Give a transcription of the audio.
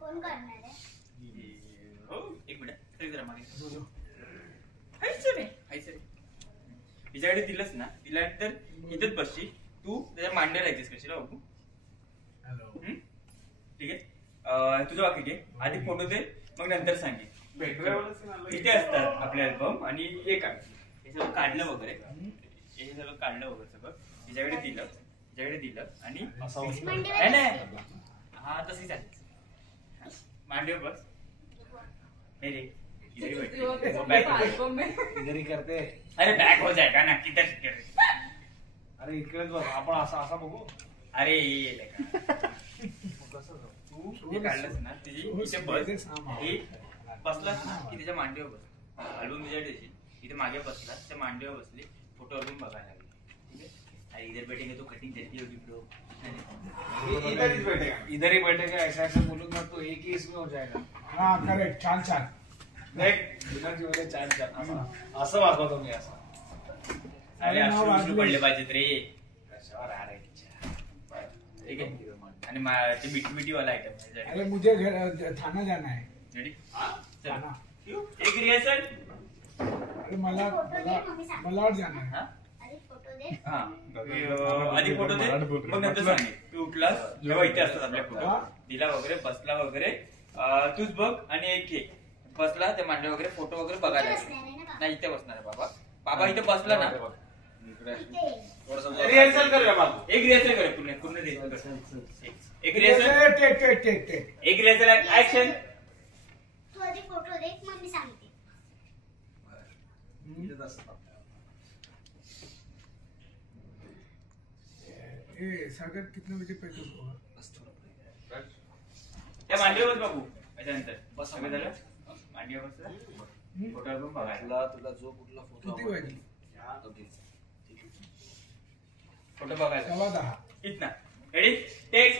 कोण करणार आहे? हो एक मिनिट तरी जरा मागे तिच्याकडे दिलंस ना, दिल्यानंतर इथंच बसशी तू, त्याच्या मांड्याला ऍडजस्ट करशील बाबू. ठीक आहे. तुझं वाक्य घे, आधी फोटो दे मग नंतर सांगे. इथे असतात आपले अल्बम आणि हे सगळं काढलं वगैरे, हे सगळं काढलं वगैरे सगळं तिच्याकडे दिलं आणि हा तशी चालेल. मांडीवर बस. नहीं इधर ही करते. अरे बॅक हो जाएगा ना किधर. अरे इकडेच बस, आपण असा बघू. अरे ये तू हे काढलंस ना, तिची इथे बस, ही बसलास ना की त्याच्या मांडीवर बस. अल्बम तिच्या देशील, इथे मागे बसला त्या मांडीवर बसली, फोटो अल्बम बघायला लागली. ठीक आहे. अरे इधर बैठेंगे तो कटिंग देती होगी ब्रो. इधर ही बैठेगा, ऐसा ऐसा बोलूंगा तो एक ही इसमें हो जाएगा. हाँ करेक्ट. छान छान. छान असं वागवतो मी असं. अरे अश्रू पडले पाहिजेत रे. ठीक आहे. आणि ते मिठी वाला आयटम. अरे मुझे थाना जाना है. रेडी. थाना. एक रिहर्सल. अरे मला और जाना है. आधी फोटो दे मग नंतर सांगे. तू उठलास जेव्हा इथे असतात आपल्या फोटो दिला वगैरे, बसला वगैरे, तूच बघ आणि एक घे. बसला त्या मांडे वगैरे, फोटो वगैरे बघायला नाही. इथे बसणार आहे बाबा. बाबा इथे बसला ना, रिहर्सल करूया बाबू. एक रिहर्सल करे पूर्ण रिहर्सल. एक रिहर्सल ऍक्शन. तू आधी फोटो दे मग मी सांगते. सागर कितने बजे पैकेज होगा? त्या मांडीवर बस बाबू. त्याच्यानंतर बस सगळं झालं. मांडीवर बस, फोटो अल्बम बघायला. तुला जो कुठला फोटो किती वाजले? फोटो बघायला 10:15. इथना. Ready take.